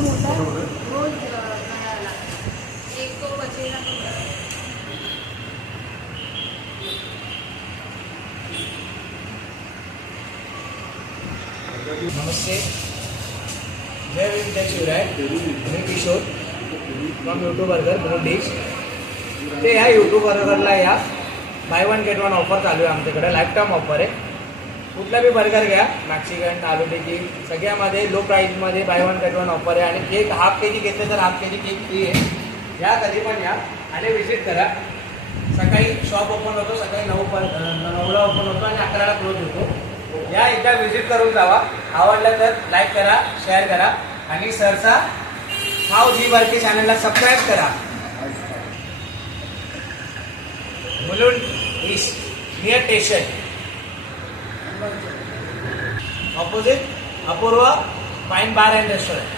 मोठा रोज खायला एक तो बचेला नमस्ते, जय विद्या शिवराय. मी Kishore from YouTube burger good dish. ते ह्या यूट्यूब बर्गरला या buy one get one offer चालू आहे आमच्याकडे. लाईफ टाईम ऑफर आहे. कुठला बी बर्गर घ्या, मॅक्सिकन, आलू टिक्की, सगळ्यामध्ये लो प्राईसमध्ये buy one get one offer आहे. आणि केक हाफ के जी घेतले तर half K G cake free आहे. या कधी पण या आणि विजिट करा. सकाळी शॉप ओपन होतो, सकाळी 9ला ओपन होतो आणि 11ला क्लोज होतो. या एकदा विजिट करून जावा. आवडलं तर लाईक करा, शेअर करा आणि सरचा खाव जी बारकी चॅनलला सबस्क्राईब करा. Mulund east near station, opposite Apurva fine bar and restaurant.